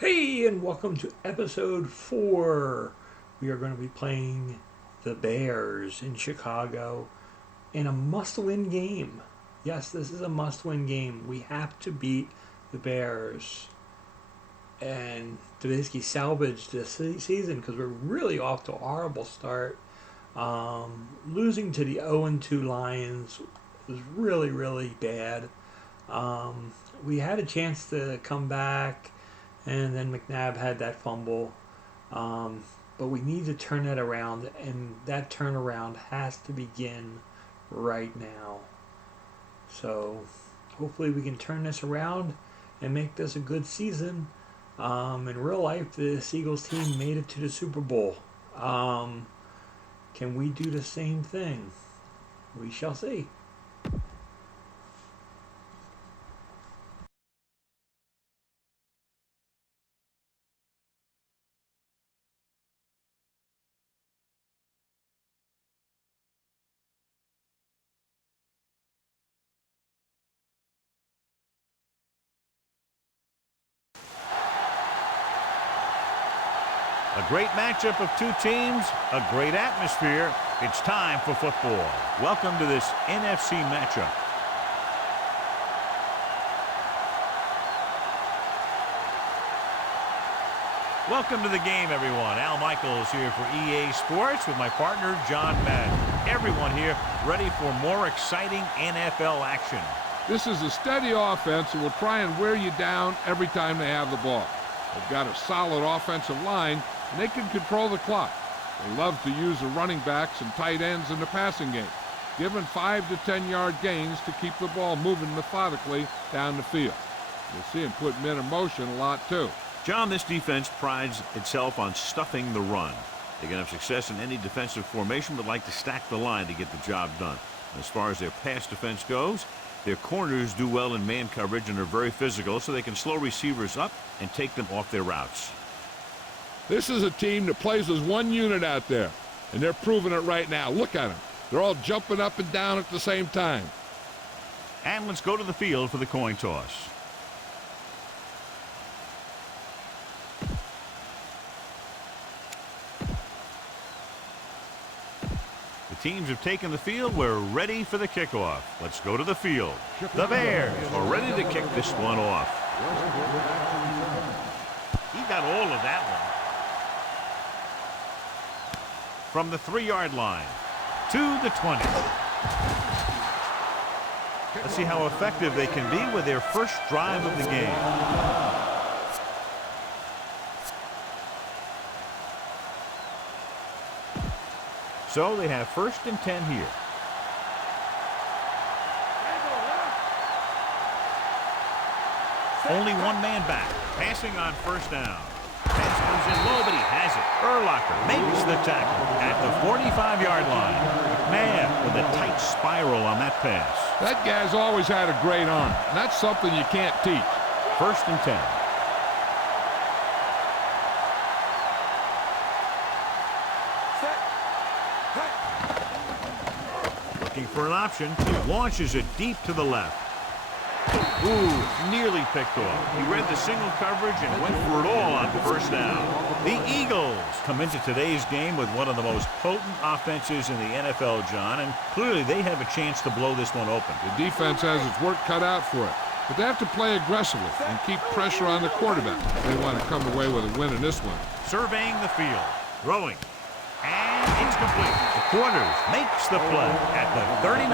Hey, and welcome to episode 4. We are going to be playing the Bears in Chicago in a must-win game. Yes, this is a must-win game. We have to beat the Bears and to basically salvage this season because we're really off to a horrible start. Losing to the 0-2 Lions was really, really bad. We had a chance to come back, and then McNabb had that fumble. But we need to turn that around, and that turnaround has to begin right now. So hopefully we can turn this around and make this a good season. In real life, the Eagles team made it to the Super Bowl. Can we do the same thing? We shall see. A great matchup of two teams, a great atmosphere. It's time for football. Welcome to this NFC matchup. Welcome to the game, everyone. Al Michaels here for EA Sports with my partner, John Madden. Everyone here ready for more exciting NFL action. This is a steady offense that will try and wear you down every time they have the ball. They've got a solid offensive line, and they can control the clock. They love to use the running backs and tight ends in the passing game, giving 5 to 10-yard gains to keep the ball moving methodically down the field. You'll see them put men in motion a lot, too. John, this defense prides itself on stuffing the run. They can have success in any defensive formation, but like to stack the line to get the job done. As far as their pass defense goes, their corners do well in man coverage and are very physical, so they can slow receivers up and take them off their routes. This is a team that plays as one unit out there, and they're proving it right now. Look at them. They're all jumping up and down at the same time. And let's go to the field for the coin toss. Teams have taken the field. We're ready for the kickoff. Let's go to the field. The Bears are ready to kick this one off. He got all of that one. From the 3-yard line to the 20. Let's see how effective they can be with their first drive of the game. So they have 1st and 10 here. Only one man back. Passing on 1st down. Pass comes in low, but he has it. Urlacher makes the tackle at the 45-yard line. McNabb with a tight spiral on that pass. That guy's always had a great arm. That's something you can't teach. 1st and 10. For an option, he launches it deep to the left. Ooh, nearly picked off. He read the single coverage and went for it all on 1st down. The Eagles come into today's game with one of the most potent offenses in the NFL, John, and clearly they have a chance to blow this one open. The defense has its work cut out for it, but they have to play aggressively and keep pressure on the quarterback if they want to come away with a win in this one. Surveying the field, throwing. And it's complete. The Quarters makes the play at the 39.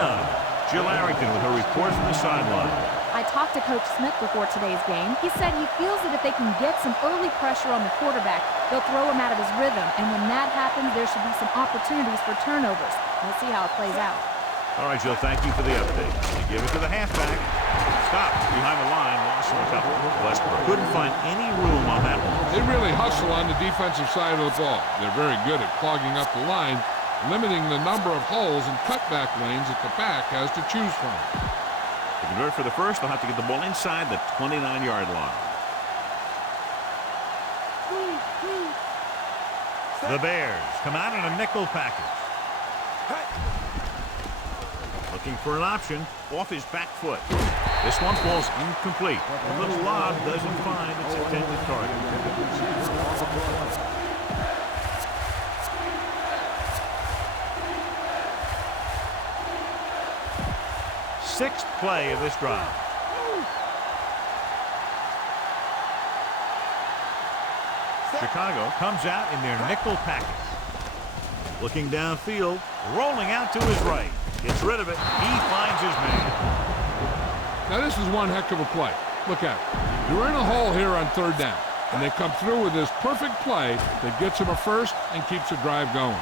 Jill Arrington with her report from the sideline. I talked to Coach Smith before today's game. He said he feels that if they can get some early pressure on the quarterback, they'll throw him out of his rhythm. And when that happens, there should be some opportunities for turnovers. We'll see how it plays out. All right, Jill, thank you for the update. They give it to the halfback. Stop behind the line, lost a couple. Westbrook couldn't find any room on that one. They really hustle on the defensive side of the ball. They're very good at clogging up the line, limiting the number of holes and cutback lanes that the back has to choose from. To convert for the first, they'll have to get the ball inside the 29-yard line. The Bears come out in a nickel package. Looking for an option off his back foot. This one falls incomplete. The little lob doesn't find its intended target. Sixth play of this drive. Chicago comes out in their nickel package. Looking downfield, rolling out to his right. Gets rid of it. He finds his man. Now this is one heck of a play. Look at it. You're in a hole here on third down, and they come through with this perfect play that gets them a first and keeps the drive going.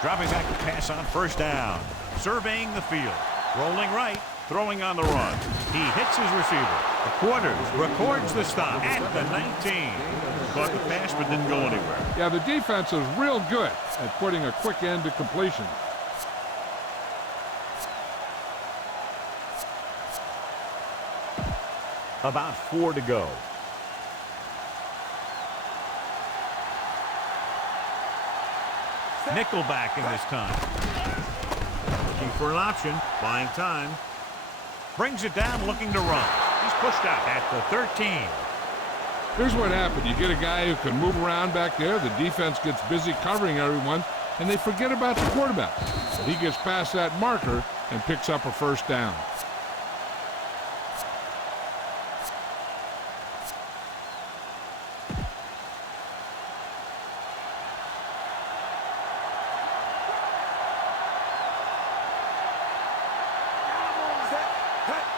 Dropping back to pass on first down. Surveying the field. Rolling right. Throwing on the run. He hits his receiver. The quarters records the stop at the 19. Caught the pass but didn't go anywhere. Yeah, the defense is real good at putting a quick end to completion. About 4 to go. Nickelback in this time. Looking for an option. Buying time. Brings it down, looking to run. He's pushed out at the 13. Here's what happened. You get a guy who can move around back there. The defense gets busy covering everyone, and they forget about the quarterback. He gets past that marker and picks up a first down.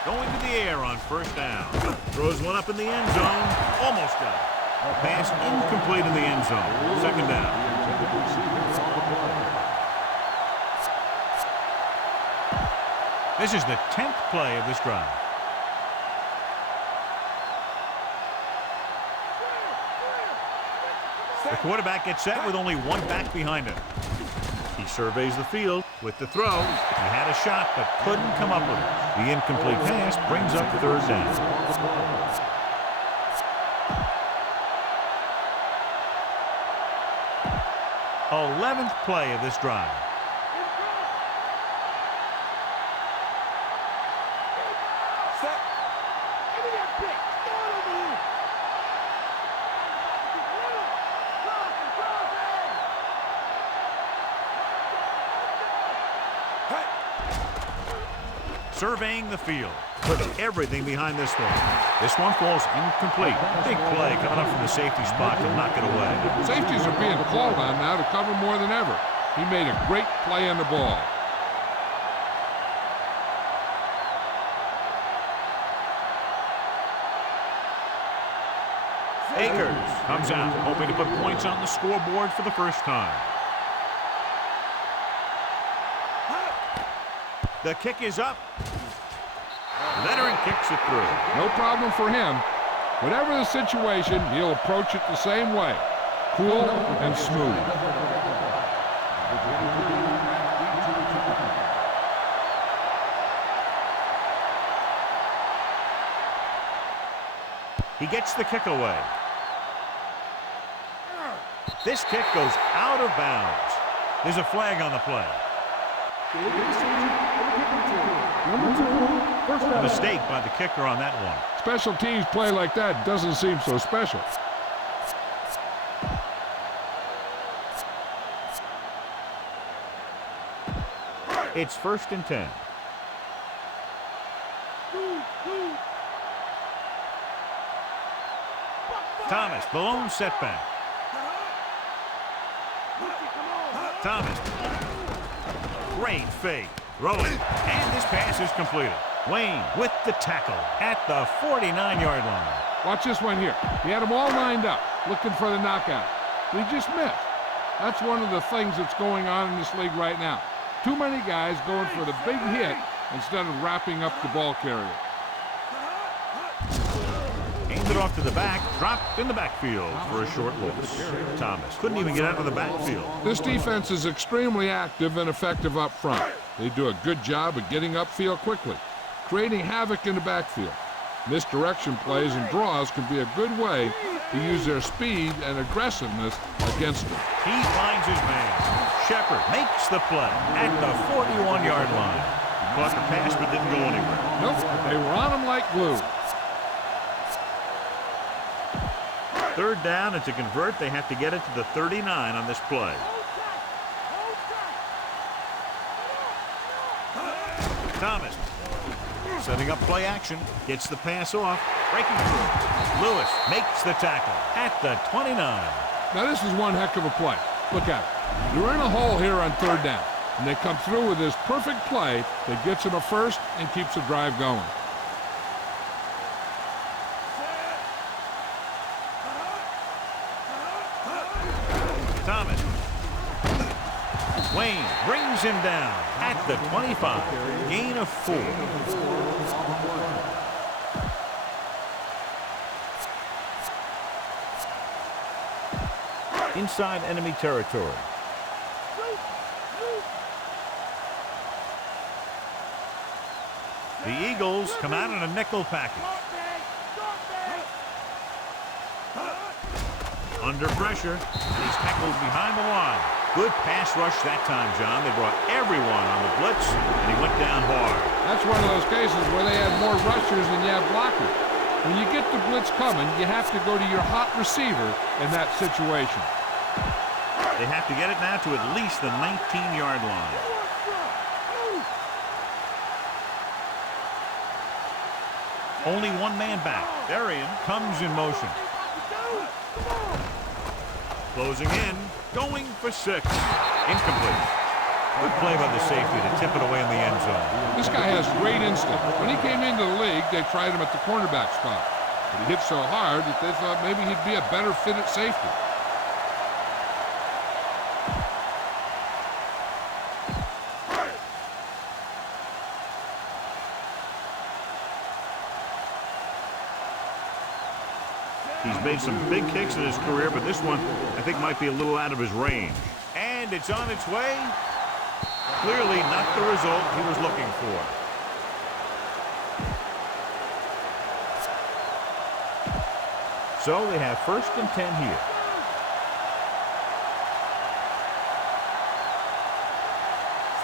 Going to the air on first down. Throws one up in the end zone. Almost got it. Pass incomplete in the end zone. Second down. This is the 10th play of this drive. The quarterback gets set with only one back behind him. He surveys the field with the throw. He had a shot but couldn't come up with it. The incomplete pass brings up third down. Eleventh play of this drive. Surveying the field. Puts everything behind this one. This one falls incomplete. Big play coming up from the safety spot to knock it away. Safeties are being called on now to cover more than ever. He made a great play on the ball. Akers comes out, hoping to put points on the scoreboard for the first time. The kick is up. Lettering kicks it through. No problem for him. Whatever the situation, he'll approach it the same way. Cool and smooth. He gets the kick away. This kick goes out of bounds. There's a flag on the play. A mistake by the kicker on that one. Special teams play like that doesn't seem so special. It's 1st and 10. Thomas, the lone setback. Thomas. Great fake. Rolling. And this pass is completed. Wayne with the tackle at the 49-yard line. Watch this one here. He had them all lined up, looking for the knockout. He just missed. That's one of the things that's going on in this league right now. Too many guys going for the big hit instead of wrapping up the ball carrier. Aimed it off to the back, dropped in the backfield for a short loss. Thomas couldn't even get out of the backfield. This defense is extremely active and effective up front. They do a good job of getting upfield quickly, creating havoc in the backfield. Misdirection plays and draws can be a good way to use their speed and aggressiveness against him. He finds his man. Shepard makes the play at the 41-yard line. He caught the pass but didn't go anywhere. Nope, they were on him like glue. Third down, and to convert, they have to get it to the 39 on this play. Thomas setting up play action, gets the pass off, breaking through. Lewis makes the tackle at the 29. Now this is one heck of a play. Look at it. You're in a hole here on third down, and they come through with this perfect play that gets them a first and keeps the drive going. Thomas. Wayne brings him down at the 25. Gain of 4. Inside enemy territory. The Eagles come out in a nickel package. Under pressure, and he's tackled behind the line. Good pass rush that time, John. They brought everyone on the blitz, and he went down hard. That's one of those cases where they had more rushers than you have blockers. When you get the blitz coming, you have to go to your hot receiver in that situation. They have to get it now to at least the 19-yard line. Only one man back. Darian comes in motion. Closing in, going for 6. Incomplete. Good play by the safety to tip it away in the end zone. This guy has great instinct. When he came into the league, they tried him at the cornerback spot. But he hit so hard that they thought maybe he'd be a better fit at safety. He's made some big kicks in his career, but this one, I think, might be a little out of his range. And it's on its way. Clearly not the result he was looking for. So they have 1st and 10 here.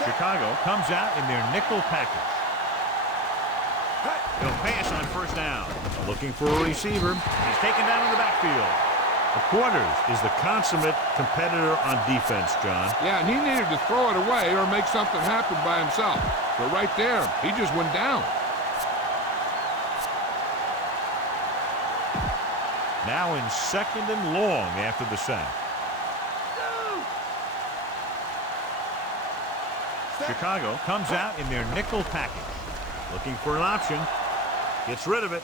Chicago comes out in their nickel package. He'll pass on 1st down. Looking for a receiver. He's taken down in the backfield. The Quarters is the consummate competitor on defense, John. Yeah, and he needed to throw it away or make something happen by himself. But right there, he just went down. Now in 2nd and long after the sack. Chicago comes out in their nickel package. Looking for an option. Gets rid of it.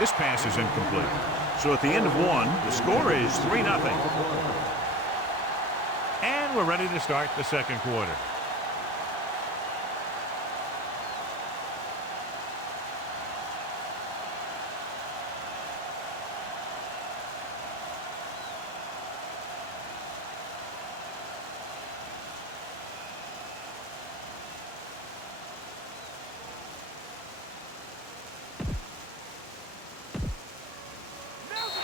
This pass is incomplete. So at the end of 1, the score is 3-0. And we're ready to start the 2nd quarter.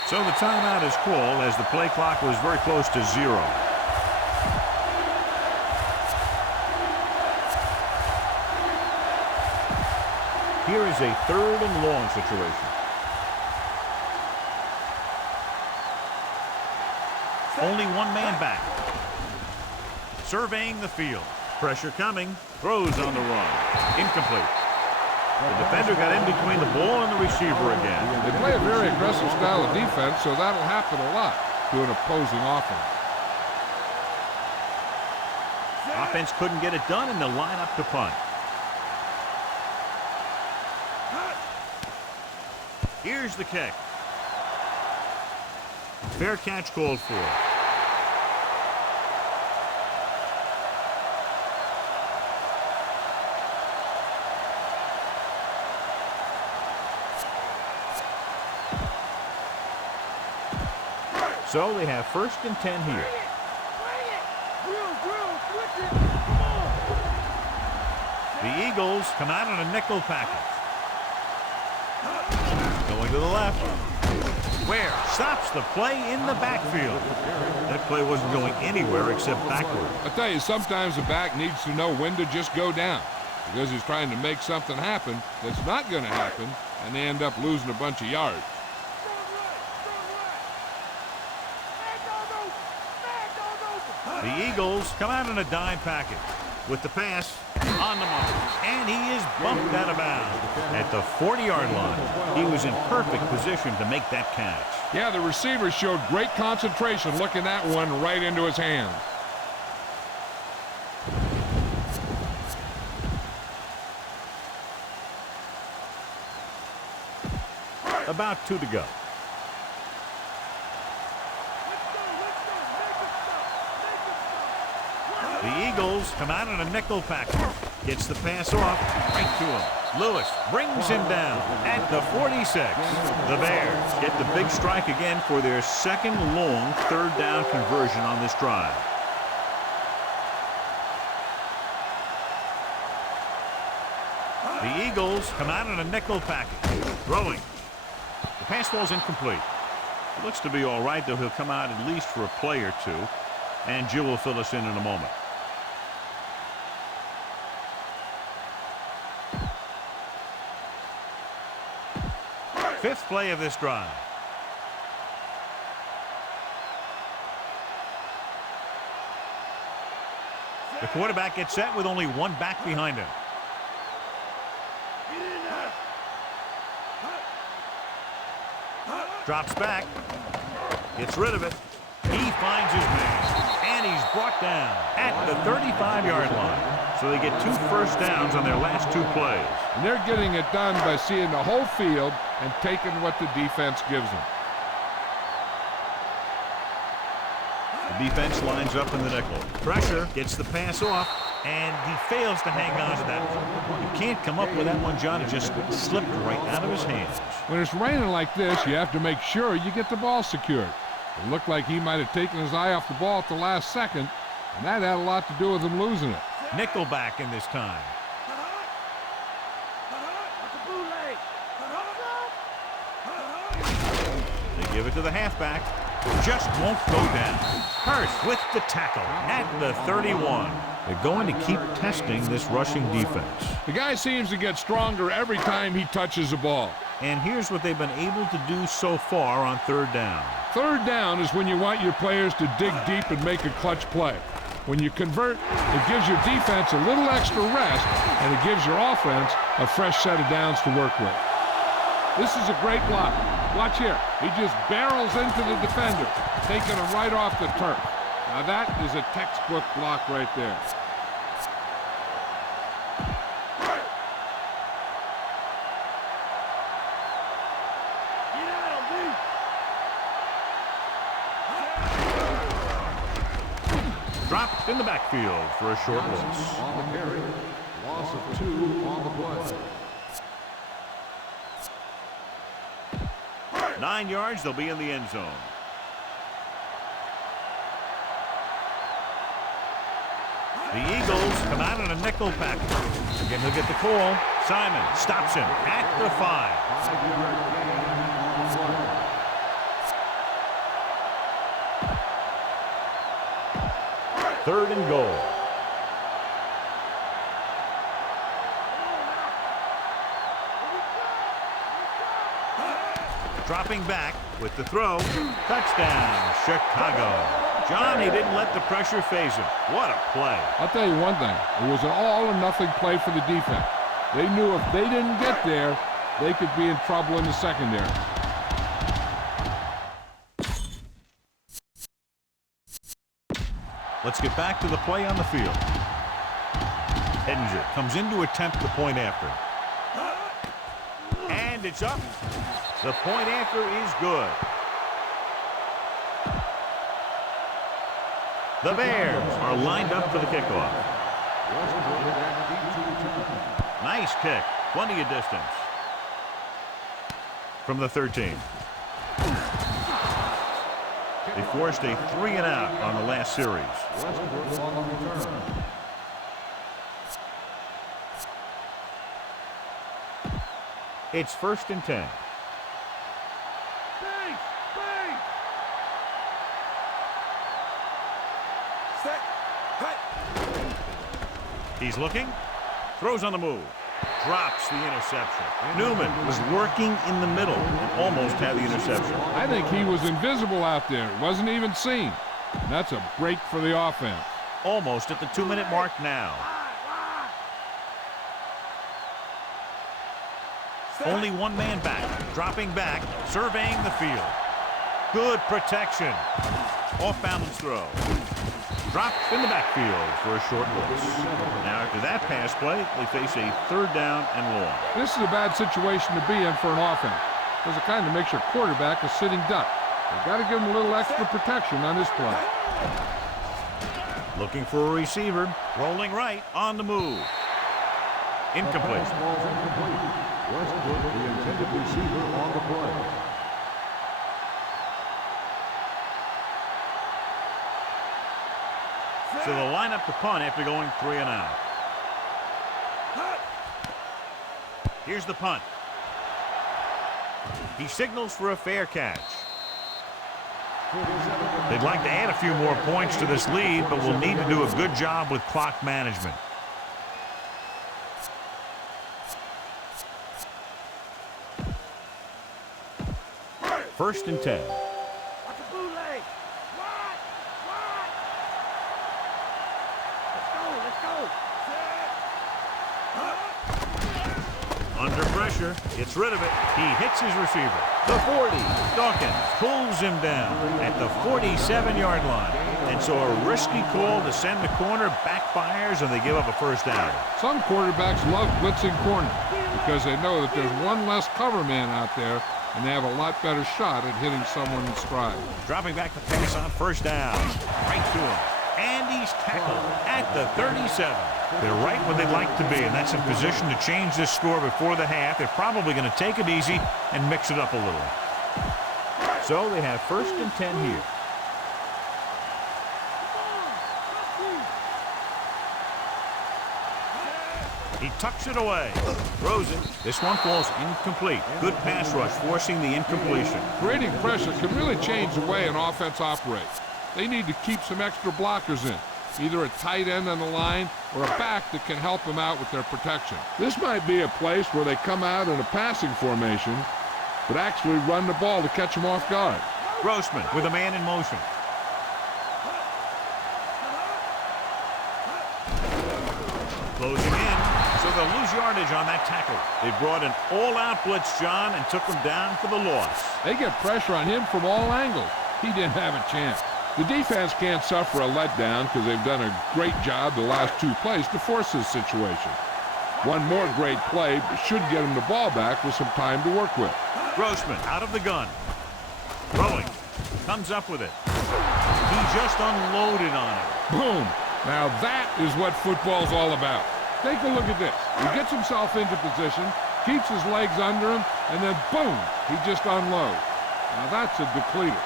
So the timeout is called as the play clock was very close to 0. Here is a 3rd and long situation. Only one man back. Surveying the field. Pressure coming. Throws on the run. Incomplete. The defender got in between the ball and the receiver again. They play a very aggressive style of defense, so that'll happen a lot to an opposing offense. Offense couldn't get it done, and they'll line up to punt. Here's the kick. Fair catch called for. So they have 1st and 10 here. The Eagles come out in a nickel package. Going to the left. Ware stops the play in the backfield. That play wasn't going anywhere except backward. I tell you, sometimes the back needs to know when to just go down because he's trying to make something happen that's not going to happen, and they end up losing a bunch of yards. The Eagles come out in a dime package with the pass on the mark, and he is bumped out of bounds at the 40-yard line. He was in perfect position to make that catch. Yeah, the receiver showed great concentration looking that one right into his hands. About 2 to go. The Eagles come out in a nickel package. Gets the pass off right to him. Lewis brings him down at the 46. The Bears get the big strike again for their second long third down conversion on this drive. The Eagles come out in a nickel package. Throwing. The pass falls incomplete. It looks to be all right, though he'll come out at least for a play or two. And Jill will fill us in a moment. Fifth play of this drive. The quarterback gets set with only one back behind him. Drops back. Gets rid of it. He finds his man. And he's brought down at the 35-yard line. So they get 2 first downs on their last 2 plays. And they're getting it done by seeing the whole field and taking what the defense gives them. The defense lines up in the nickel. Pressure gets the pass off, and he fails to hang on to that one. You can't come up with that one, John. It just slipped right out of his hands. When it's raining like this, you have to make sure you get the ball secured. It looked like he might have taken his eye off the ball at the last second, and that had a lot to do with him losing it. Nickelback in this time. They give it to the halfback. Just won't go down. Hurst with the tackle at the 31. They're going to keep testing this rushing defense. The guy seems to get stronger every time he touches the ball. And here's what they've been able to do so far on third down. Third down is when you want your players to dig deep and make a clutch play. When you convert, it gives your defense a little extra rest, and it gives your offense a fresh set of downs to work with. This is a great block. Watch here. He just barrels into the defender, taking him right off the turf. Now that is a textbook block right there. Dropped in the backfield for a short loss. On the carry. Loss of 2 on the play. 9 yards, they'll be in the end zone. The Eagles come out in a nickel package. Again, he'll get the call. Simon stops him at the 5. Third and goal. Dropping back with the throw. Touchdown, Chicago. John, he didn't let the pressure phase him. What a play. I'll tell you one thing. It was an all-or-nothing play for the defense. They knew if they didn't get there, they could be in trouble in the secondary. Let's get back to the play on the field. Edinger comes in to attempt the point after. And it's up. The point after is good. The Bears are lined up for the kickoff. Nice kick. Plenty of distance. From the 13. They forced a 3-and-out on the last series. It's 1st and 10. He's looking. Throws on the move. Drops the interception. Newman was working in the middle and almost had the interception. I think he was invisible out there. Wasn't even seen. And that's a break for the offense. Almost at the 2-minute mark now. Only one man back. Dropping back. Surveying the field. Good protection. Off-balance throw. Dropped in the backfield for a short loss. Now after that pass play, they face a 3rd down and long. This is a bad situation to be in for an offense, because it kind of makes your quarterback a sitting duck. You've got to give him a little extra protection on this play. Looking for a receiver. Rolling right on the move. Incomplete. Westbrook, the intended receiver on the play. So they'll line up the punt after going 3 and out. Here's the punt. He signals for a fair catch. They'd like to add a few more points to this lead, but will need to do a good job with clock management. First and 10. Under pressure, gets rid of it. He hits his receiver. The 40. Dawkins pulls him down at the 47-yard line. And so a risky call to send the corner backfires, and they give up a 1st down. Some quarterbacks love blitzing corner because they know that there's one less cover man out there, and they have a lot better shot at hitting someone in stride. Dropping back the pass on 1st down. Right to him. And he's tackled at the 37. They're right where they'd like to be, and that's in position to change this score before the half. They're probably going to take it easy and mix it up a little. So they have 1st and 10 here. He tucks it away. Throws it. This one falls incomplete. Good pass rush, forcing the incompletion. Creating pressure can really change the way an offense operates. They need to keep some extra blockers in, either a tight end on the line or a back that can help them out with their protection. This might be a place where they come out in a passing formation, but actually run the ball to catch them off guard. Grossman with a man in motion. Closing in, so they'll lose yardage on that tackle. They brought an all-out blitz, John, and took him down for the loss. They get pressure on him from all angles. He didn't have a chance. The defense can't suffer a letdown because they've done a great job the last 2 plays to force this situation. One more great play should get him the ball back with some time to work with. Grossman out of the gun. Throwing. Comes up with it. He just unloaded on it. Boom. Now that is what football's all about. Take a look at this. He gets himself into position, keeps his legs under him, and then boom, he just unloads. Now that's a depleter.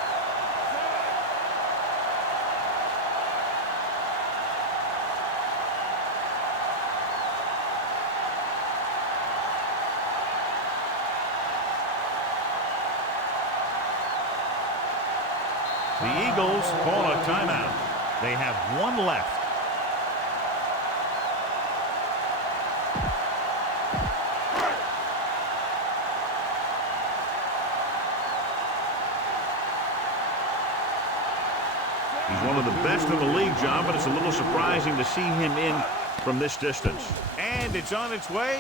The Eagles call a timeout. They have 1 left. He's one of the best in the league, John, but it's a little surprising to see him in from this distance. And it's on its way.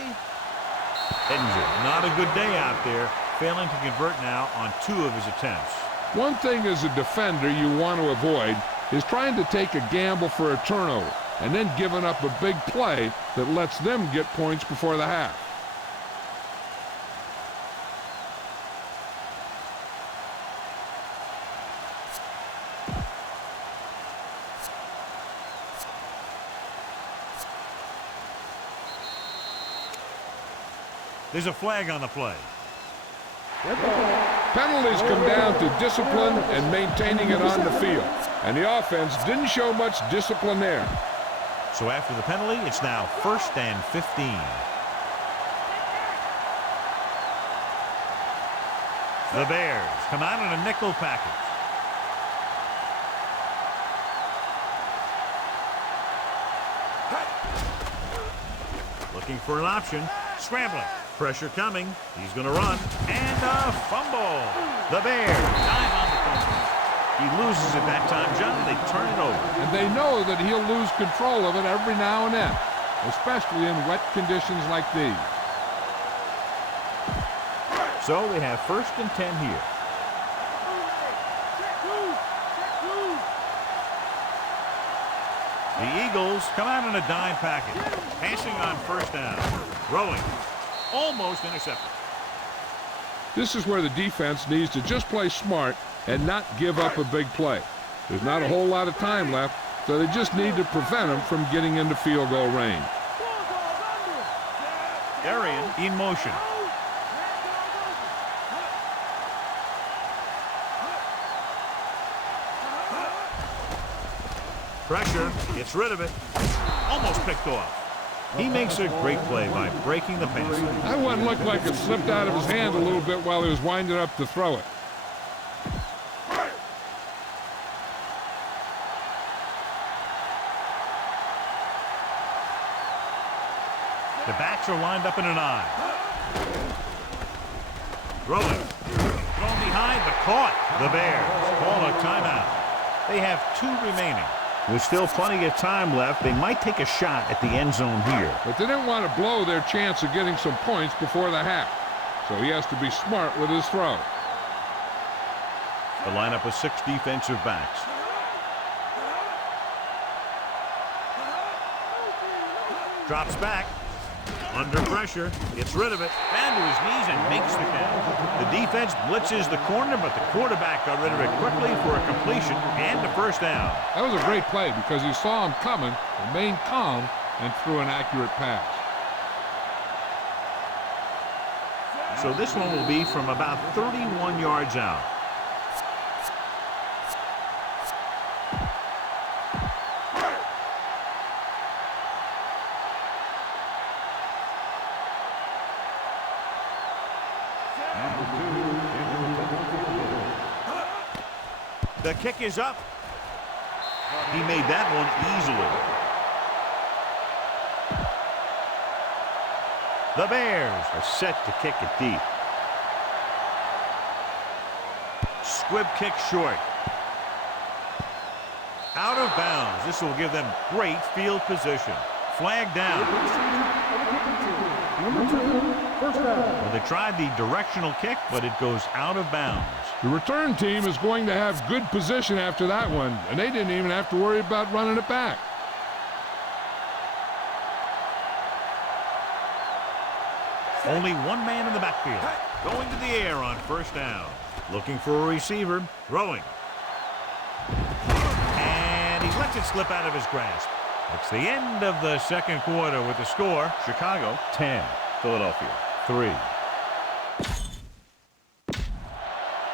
Edinger, not a good day out there, failing to convert now on 2 of his attempts. One thing as a defender you want to avoid is trying to take a gamble for a turnover and then giving up a big play that lets them get points before the half. There's a flag on the play. Penalties come down to discipline and maintaining it on the field. And the offense didn't show much discipline there. So after the penalty, it's now 1st and 15. The Bears come out in a nickel package. Looking for an option. Scrambling. Pressure coming. He's going to run. And a fumble. The Bears dive on the fumble. He loses it that time, John. They turn it over. And they know that he'll lose control of it every now and then, especially in wet conditions like these. So they have 1st and 10 here. The Eagles come out in a dime package. Passing on 1st down. Throwing. Almost intercepted. This is where the defense needs to just play smart and not give up a big play. There's not a whole lot of time left, so they just need to prevent them from getting into field goal range. Arian in motion. Pressure, gets rid of it. Almost picked off. He makes a great play by breaking the pass. That one looked like it slipped out of his hand a little bit while he was winding up to throw it. The backs are lined up in an eye. Throwing. Thrown behind, but caught. The Bears call a timeout. They have 2 remaining. With still plenty of time left, they might take a shot at the end zone here. But they didn't want to blow their chance of getting some points before the half. So he has to be smart with his throw. The lineup with 6 defensive backs. Drops back. Under pressure. Gets rid of it. Down to his knees and makes the catch. The defense blitzes the corner, but the quarterback got rid of it quickly for a completion and a 1st down. That was a great play because he saw him coming, remained calm, and threw an accurate pass. So this one will be from about 31 yards out. The kick is up. He made that one easily. The Bears are set to kick it deep. Squib kick short. Out of bounds. This will give them great field position. Flag down. Well, they tried the directional kick, but it goes out of bounds. The return team is going to have good position after that one, and they didn't even have to worry about running it back. Only 1 man in the backfield. Going to the air on 1st down. Looking for a receiver. Throwing. And he lets it slip out of his grasp. It's the end of the 2nd quarter with the score. Chicago 10. Philadelphia 3.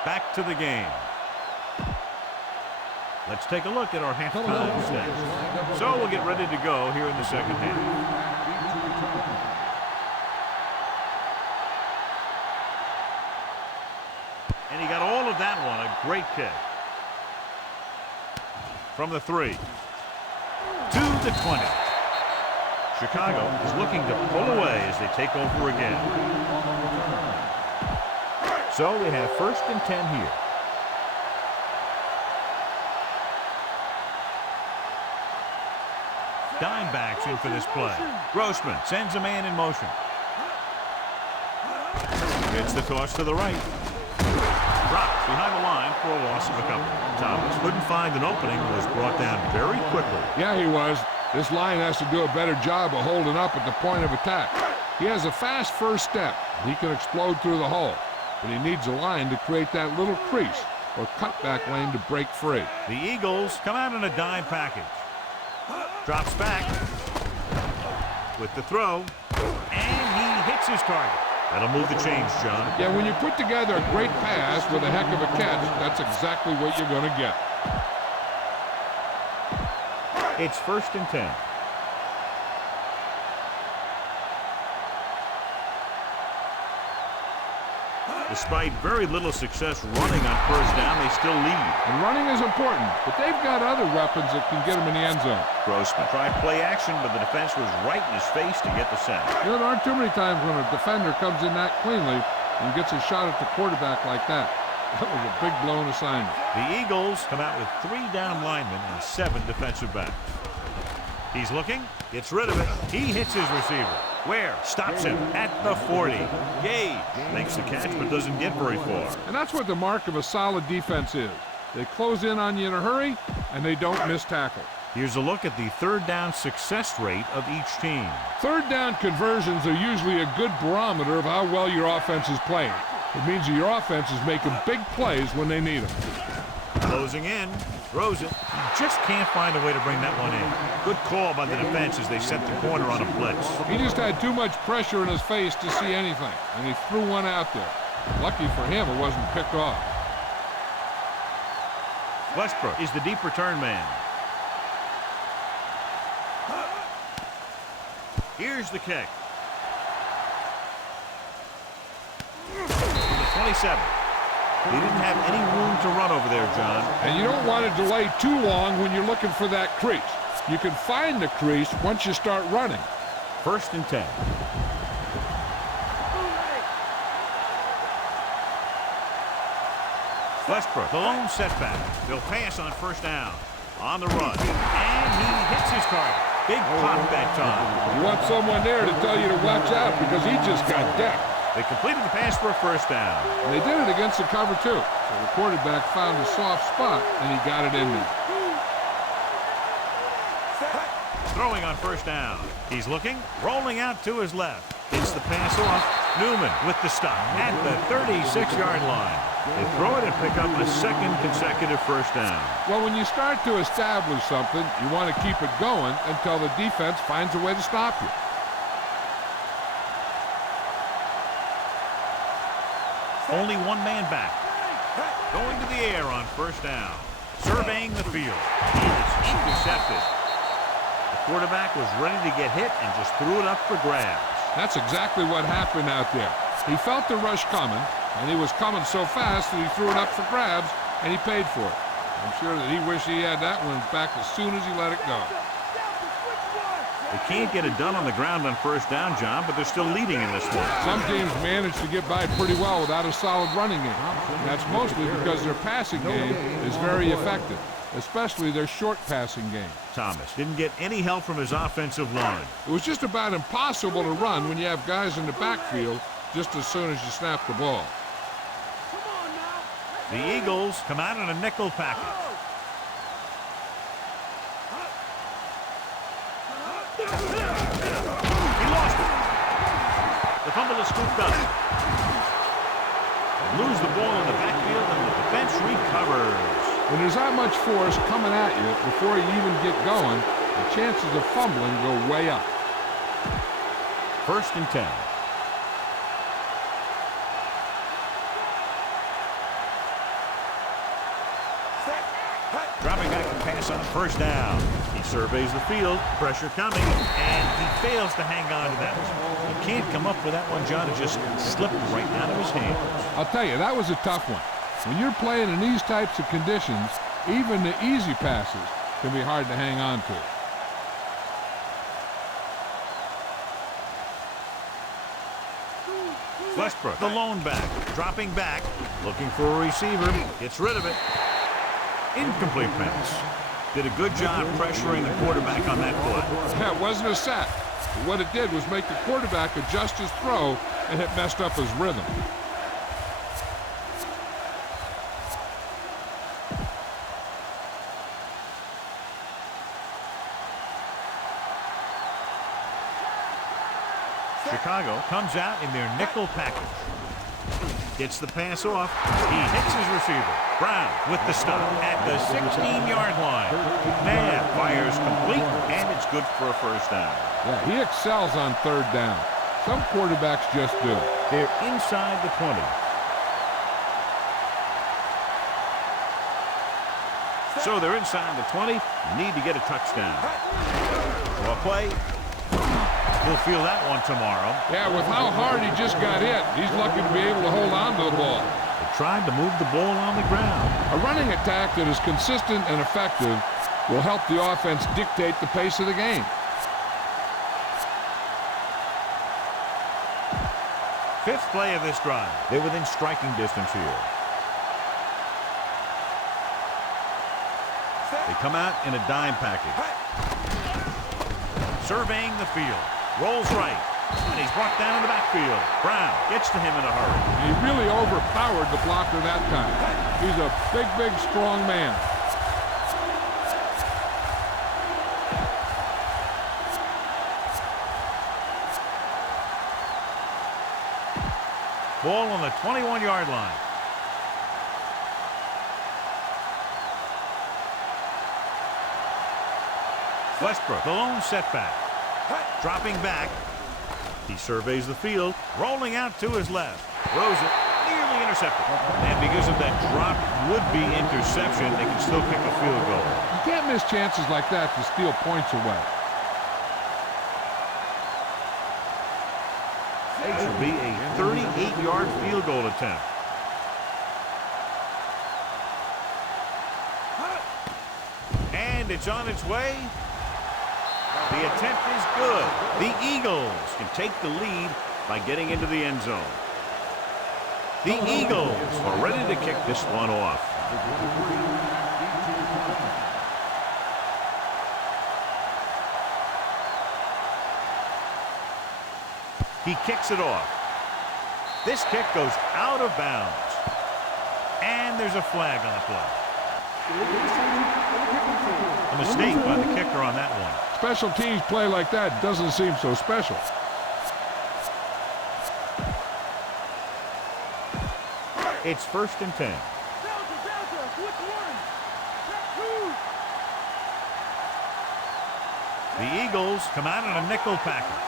Back to the game. Let's take a look at our halftime stats. So we'll get ready to go here in the 2nd half. And he got all of that one. A great kick. From the 3. To the 20. Chicago is looking to pull away as they take over again. So we have 1st and 10 here. Dime backs in for this play. Grossman sends a man in motion. Gets the toss to the right. Dropped behind the line for a loss of a couple. Thomas couldn't find an opening and was brought down very quickly. Yeah, he was. This line has to do a better job of holding up at the point of attack. He has a fast 1st step. He can explode through the hole. But he needs a line to create that little crease or cutback lane to break free. The Eagles come out in a dime package. Drops back with the throw, and he hits his target. That'll move the chains, John. Yeah, when you put together a great pass with a heck of a catch, that's exactly what you're going to get. It's 1st and 10. Despite very little success running on first down, they still lead. And running is important, but they've got other weapons that can get them in the end zone. Grossman tried play action, but the defense was right in his face to get the sack. You know, there aren't too many times when a defender comes in that cleanly and gets a shot at the quarterback like that. That was a big blown assignment. The Eagles come out with 3 down linemen and 7 defensive backs. He's looking, gets rid of it. He hits his receiver. Where? Stops him at the 40. Gage makes the catch but doesn't get very far. And that's what the mark of a solid defense is. They close in on you in a hurry, and they don't miss tackle. Here's a look at the third down success rate of each team. Third down conversions are usually a good barometer of how well your offense is playing. It means that your offense is making big plays when they need them. Closing in, throws it. He just can't find a way to bring that one in. Good call by the defense as they set the corner on a blitz. He just had too much pressure in his face to see anything, and he threw one out there. Lucky for him, it wasn't picked off. Westbrook is the deep return man. Here's the kick. From the 27. He didn't have any room to run over there, John. And you don't want to delay too long when you're looking for that crease. You can find the crease once you start running. 1st and 10. Westbrook, the lone setback. They'll pass on 1st down. On the run. And he hits his target. Big pop that time. You want someone there to tell you to watch out because he just got decked. They completed the pass for a 1st down. And they did it against the cover, too. So the quarterback found a soft spot, and he got it in there. Throwing on 1st down. He's looking, rolling out to his left. Hits the pass off. Newman with the stop at the 36-yard line. They throw it and pick up a 2nd consecutive 1st down. Well, when you start to establish something, you want to keep it going until the defense finds a way to stop you. Only one man back. Going to the air on 1st down. Surveying the field. He is intercepted. The quarterback was ready to get hit and just threw it up for grabs. That's exactly what happened out there. He felt the rush coming, and he was coming so fast that he threw it up for grabs, and he paid for it. I'm sure that he wished he had that one back as soon as he let it go. They can't get it done on the ground on 1st down, John, but they're still leading in this one. Some teams manage to get by pretty well without a solid running game. And that's mostly because their passing game is very effective, especially their short passing game. Thomas didn't get any help from his offensive line. It was just about impossible to run when you have guys in the backfield just as soon as you snap the ball. The Eagles come out in a nickel package. He lost it. The fumble is scooped up. They lose the ball in the backfield, and the defense recovers. When there's that much force coming at you before you even get going, the chances of fumbling go way up. 1st and 10. Dropping back to pass on 1st down. He surveys the field, pressure coming, and he fails to hang on to that one. He can't come up with that one, John. It just slipped right out of his hands. I'll tell you, that was a tough one. When you're playing in these types of conditions, even the easy passes can be hard to hang on to. Westbrook, the lone back, dropping back, looking for a receiver, gets rid of it. Incomplete pass. Did a good job pressuring the quarterback on that play. Yeah, it wasn't a sack. But what it did was make the quarterback adjust his throw, and it messed up his rhythm. Chicago comes out in their nickel package. Gets the pass off. He hits his receiver. Brown with the stop at the 16-yard line. Man fires complete, and it's good for a 1st down. Yeah, he excels on 3rd down. Some quarterbacks just do. They're inside the 20. So they're inside the 20. Need to get a touchdown. Well, play. He'll feel that one tomorrow. Yeah, with how hard he just got hit, he's lucky to be able to hold on to the ball. They tried to move the ball on the ground. A running attack that is consistent and effective will help the offense dictate the pace of the game. Fifth play of this drive. They're within striking distance here. They come out in a dime package. Surveying the field. Rolls right. And he's brought down in the backfield. Brown gets to him in a hurry. He really overpowered the blocker that time. He's a big, big, strong man. Ball on the 21-yard line. Westbrook, the lone setback. Dropping back. He surveys the field. Rolling out to his left. Throws it. Nearly intercepted. And because of that drop would-be interception, they can still kick a field goal. You can't miss chances like that to steal points away. It should be a 38-yard field goal attempt. And it's on its way. The attempt is good. The Eagles can take the lead by getting into the end zone. The Eagles are ready to kick this one off. He kicks it off. This kick goes out of bounds. And there's a flag on the play. A mistake by the kicker on that one. Special teams play like that doesn't seem so special. It's 1st and 10. The Eagles come out in a nickel package.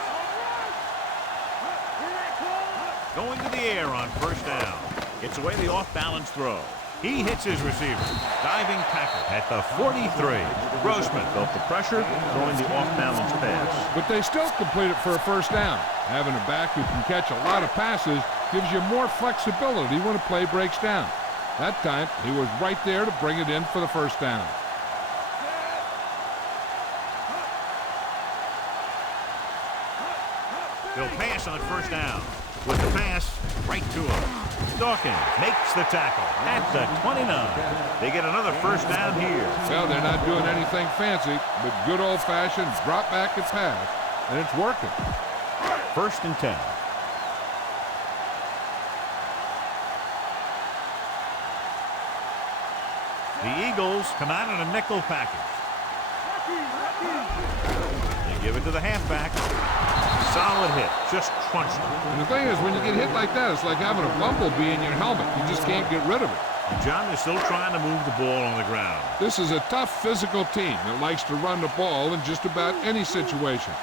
Going to the air on 1st down. Gets away the off-balance throw. He hits his receiver. Diving tackle at the 43. Grossman felt the pressure, throwing the off-balance pass. But they still complete it for a 1st down. Having a back who can catch a lot of passes gives you more flexibility when a play breaks down. That time, he was right there to bring it in for the 1st down. They'll pass on 1st down. With the pass, right to him. Dawkins makes the tackle at the 29. They get another 1st down here. Well, they're not doing anything fancy, but good old-fashioned drop back and pass, and it's working. 1st and 10. The Eagles come out in a nickel package. They give it to the halfback. Solid hit. Just crunched him. And the thing is, when you get hit like that, it's like having a bumblebee in your helmet. You just can't get rid of it. And John is still trying to move the ball on the ground. This is a tough physical team that likes to run the ball in just about any situation.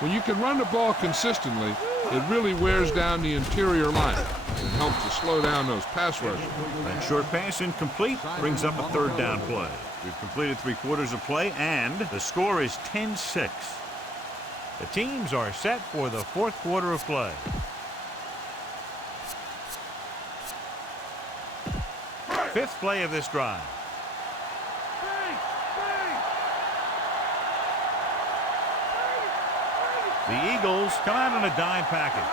When you can run the ball consistently, it really wears down the interior line. It helps to slow down those pass rushers. That short pass incomplete brings up a 3rd down play. We've completed 3/4 of play, and the score is 10-6. The teams are set for the 4th quarter of play. Fifth play of this drive. The Eagles come out in a dime package.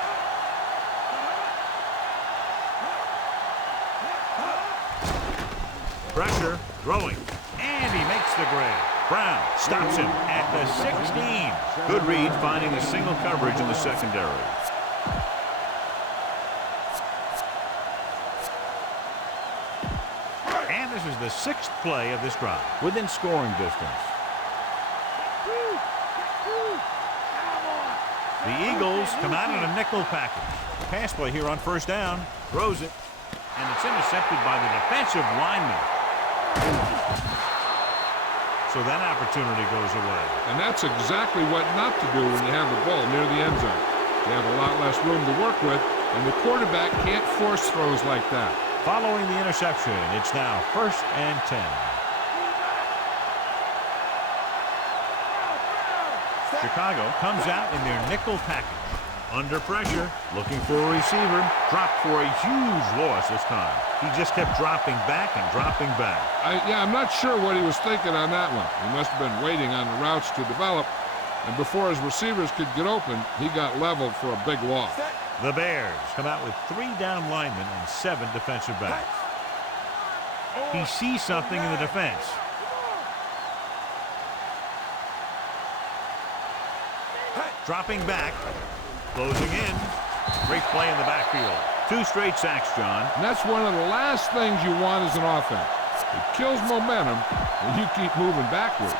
Pressure, throwing, and he makes the grab. Brown stops him at the 16. Good read, finding the single coverage in the secondary. And this is the 6th play of this drive, within scoring distance. The Eagles come out in a nickel package. Pass play here on 1st down. Throws it, and it's intercepted by the defensive lineman. So that opportunity goes away. And that's exactly what not to do when you have the ball near the end zone. You have a lot less room to work with, and the quarterback can't force throws like that. Following the interception, it's now 1st and 10. Chicago comes out in their nickel package. Under pressure, looking for a receiver. Dropped for a huge loss this time. He just kept dropping back and dropping back. I'm not sure what he was thinking on that one. He must have been waiting on the routes to develop, and before his receivers could get open, he got leveled for a big loss. The Bears come out with 3 down linemen and 7 defensive backs. He sees something in the defense. Dropping back, closing in. Great play in the backfield. 2 straight sacks, John. And that's one of the last things you want as an offense. It kills momentum when you keep moving backward.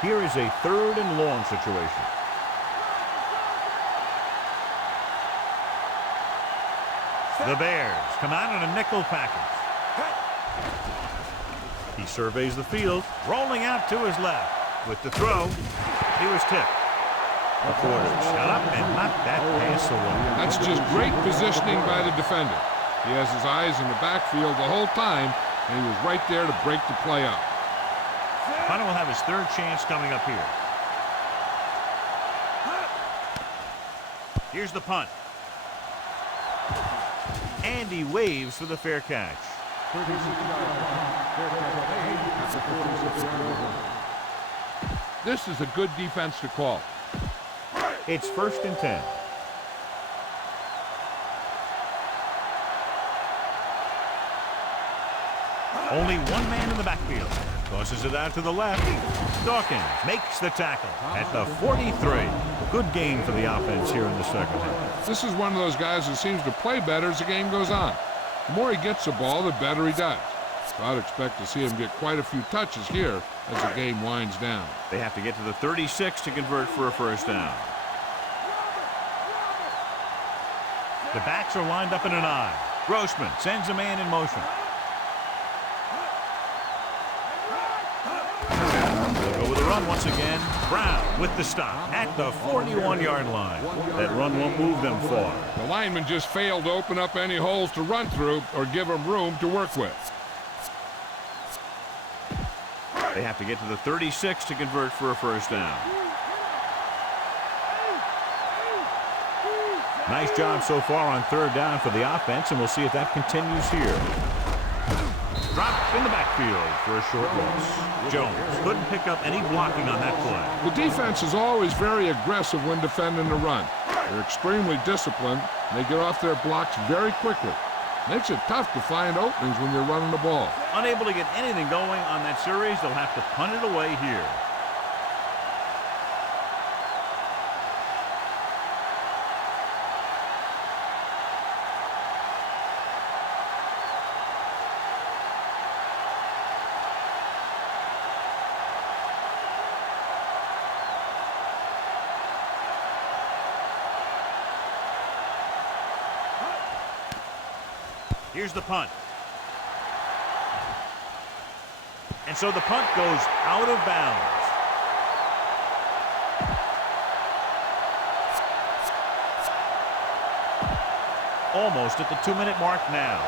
Here is a 3rd and long situation. The Bears come out in a nickel package. He surveys the field, rolling out to his left. With the throw, he was tipped. The quarter shut up and knocked that pass away. That's just great positioning by the defender. He has his eyes in the backfield the whole time, and he was right there to break the play up. Hunter will have his 3rd chance coming up here. Here's the punt. And he waves for the fair catch. This is a good defense to call. It's 1st and 10. Only one man in the backfield. Tosses it out to the left. Dawkins makes the tackle at the 43. Good gain for the offense here in the second half. This is one of those guys who seems to play better as the game goes on. The more he gets the ball, the better he does. So I'd expect to see him get quite a few touches here as the game winds down. They have to get to the 36 to convert for a 1st down. The backs are lined up in an I. Grossman sends a man in motion. They'll go with a run once again. Brown with the stop at the 41-yard line. That run won't move them far. The lineman just failed to open up any holes to run through or give him room to work with. They have to get to the 36 to convert for a 1st down. Nice job so far on 3rd down for the offense, and we'll see if that continues here. Drop in the backfield for a short loss. Jones couldn't pick up any blocking on that play. The defense is always very aggressive when defending the run. They're extremely disciplined, and they get off their blocks very quickly. Makes it tough to find openings when you're running the ball. Unable to get anything going on that series, they'll have to punt it away here. Here's the punt. And so the punt goes out of bounds. Almost at the 2-minute mark now.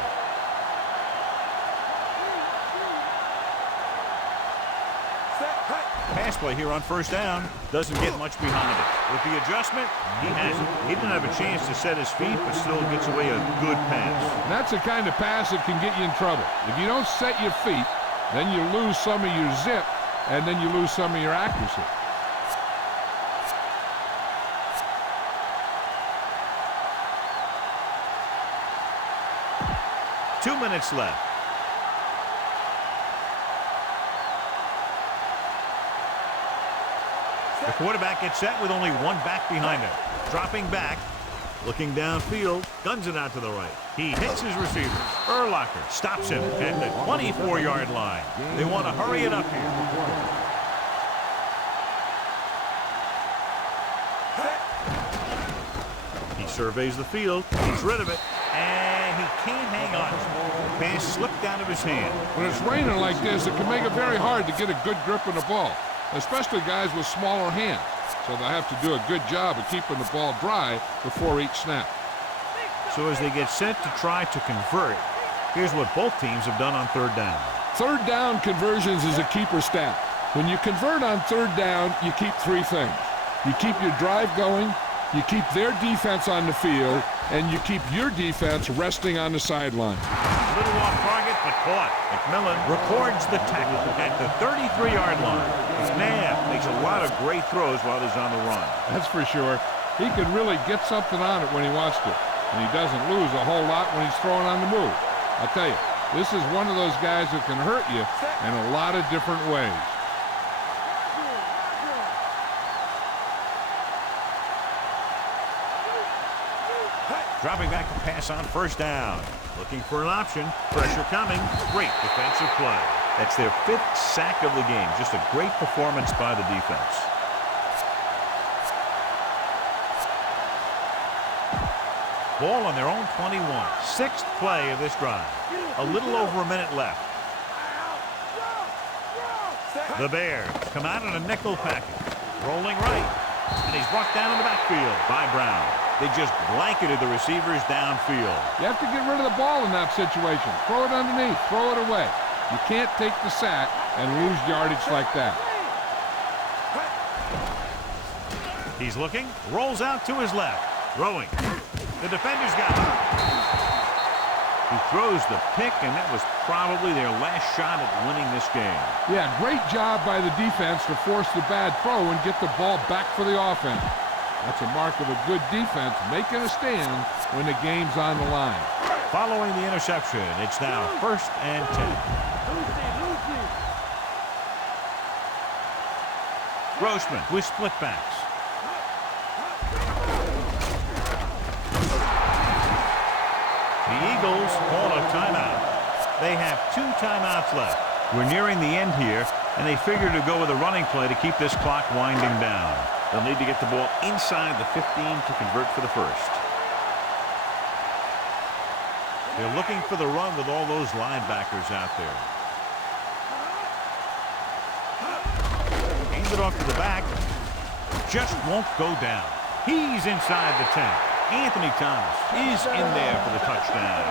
Pass play here on 1st down. Doesn't get much behind it. With the adjustment, he hasn't. He didn't have a chance to set his feet, but still gets away a good pass. And that's the kind of pass that can get you in trouble. If you don't set your feet, then you lose some of your zip, and then you lose some of your accuracy. Two minutes left. The quarterback gets set with only one back behind him. Dropping back, looking downfield, guns it out to the right. He hits his receivers. Urlacher stops him at the 24-yard line. They want to hurry it up here. He surveys the field, gets rid of it, and he can't hang on. The pass slipped out of his hand. When it's raining like this, it can make it very hard to get a good grip on the ball, especially guys with smaller hands. So they have to do a good job of keeping the ball dry before each snap. So as they get set to try to convert, here's what both teams have done on third down. Third down conversions is a keeper stat. When you convert on third down, you keep three things. You keep your drive going, you keep their defense on the field, and you keep your defense resting on the sideline. Little off target, but caught. McMillan records the tackle at the 33-yard line. McNabb makes a lot of great throws while he's on the run. That's for sure. He can really get something on it when he wants to, and he doesn't lose a whole lot when he's throwing on the move. I'll tell you, this is one of those guys that can hurt you in a lot of different ways. Dropping back to pass on first down. Looking for an option. Pressure coming. Great defensive play. That's their 5th sack of the game. Just a great performance by the defense. Ball on their own 21. 6th play of this drive. A little over a minute left. The Bears come out in a nickel package. Rolling right. And he's brought down in the backfield by Brown. They just blanketed the receivers downfield. You have to get rid of the ball in that situation. Throw it underneath. Throw it away. You can't take the sack and lose yardage like that. He's looking. Rolls out to his left. Throwing. The defender's got it. He throws the pick, and that was probably their last shot at winning this game. Yeah, great job by the defense to force the bad throw and get the ball back for the offense. That's a mark of a good defense, making a stand when the game's on the line. Following the interception, it's now 1st and 10. Grossman with split backs. The Eagles call a timeout. They have 2 timeouts left. We're nearing the end here, and they figure to go with a running play to keep this clock winding down. They'll need to get the ball inside the 15 to convert for the first. They're looking for the run with all those linebackers out there. Aims it off to the back. Just won't go down. He's inside the 10. Anthony Thomas is in there for the touchdown.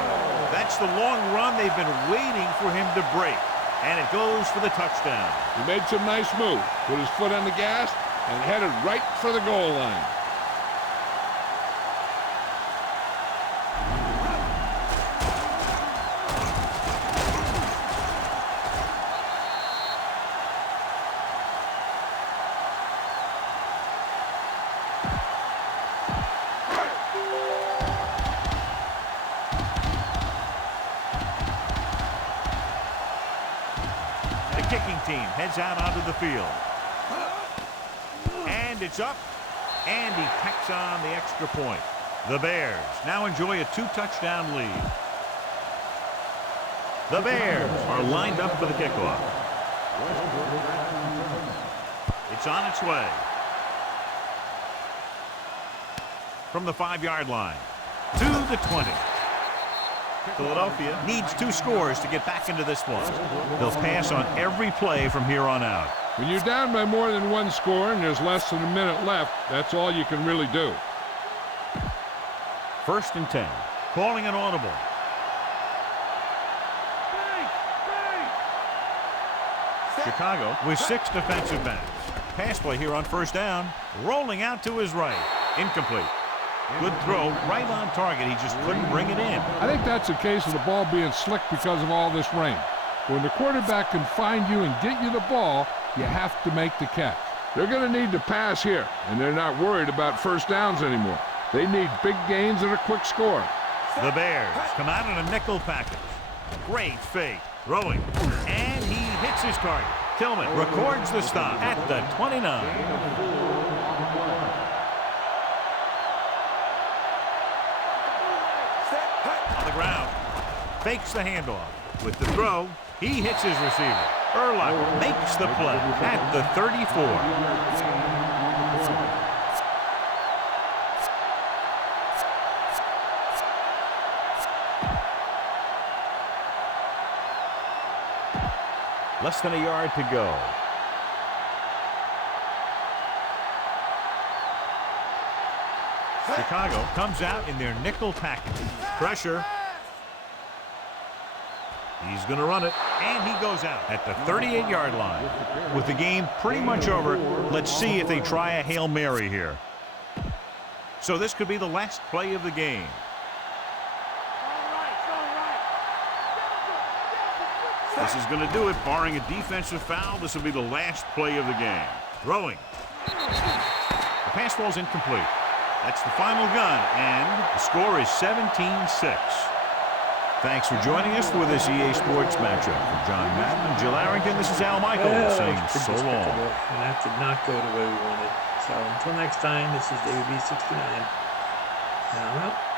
That's the long run they've been waiting for him to break. And it goes for the touchdown. He made some nice moves. Put his foot on the gas and headed right for the goal line. The kicking team heads out onto the field. And it's up, and he tacks on the extra point. The Bears now enjoy a 2-touchdown lead. The Bears are lined up for the kickoff. It's on its way. From the 5-yard line to the 20. Philadelphia needs 2 scores to get back into this one. They'll pass on every play from here on out. When you're down by more than 1 score and there's less than a minute left, that's all you can really do. 1st and 10. Calling an audible. Chicago with 6 defensive backs. Pass play here on 1st down. Rolling out to his right. Incomplete. Good throw, right on target. He just couldn't bring it in. I think that's a case of the ball being slick because of all this rain. When the quarterback can find you and get you the ball, you have to make the catch. They're going to need to pass here, and they're not worried about 1st downs anymore. They need big gains and a quick score. The Bears come out in a nickel package. Great fake. Throwing. And he hits his target. Tillman records the stop at the 29. On the ground. Fakes the handoff. With the throw, he hits his receiver. Urlacher makes the play at the 34. Less than a yard to go. Chicago comes out in their nickel package. Pressure. He's going to run it, and he goes out at the 38-yard line. With the game pretty much over, let's see if they try a Hail Mary here. So this could be the last play of the game. This is going to do it. Barring a defensive foul, this will be the last play of the game. Throwing. The pass ball's incomplete. That's the final gun, and the score is 17-6. Thanks for joining us for this EA Sports matchup. For John Madden and Jill Arrington, this is Al Michaels saying so long. And that did not go the way we wanted. So until next time, this is David B69. Now I'm out.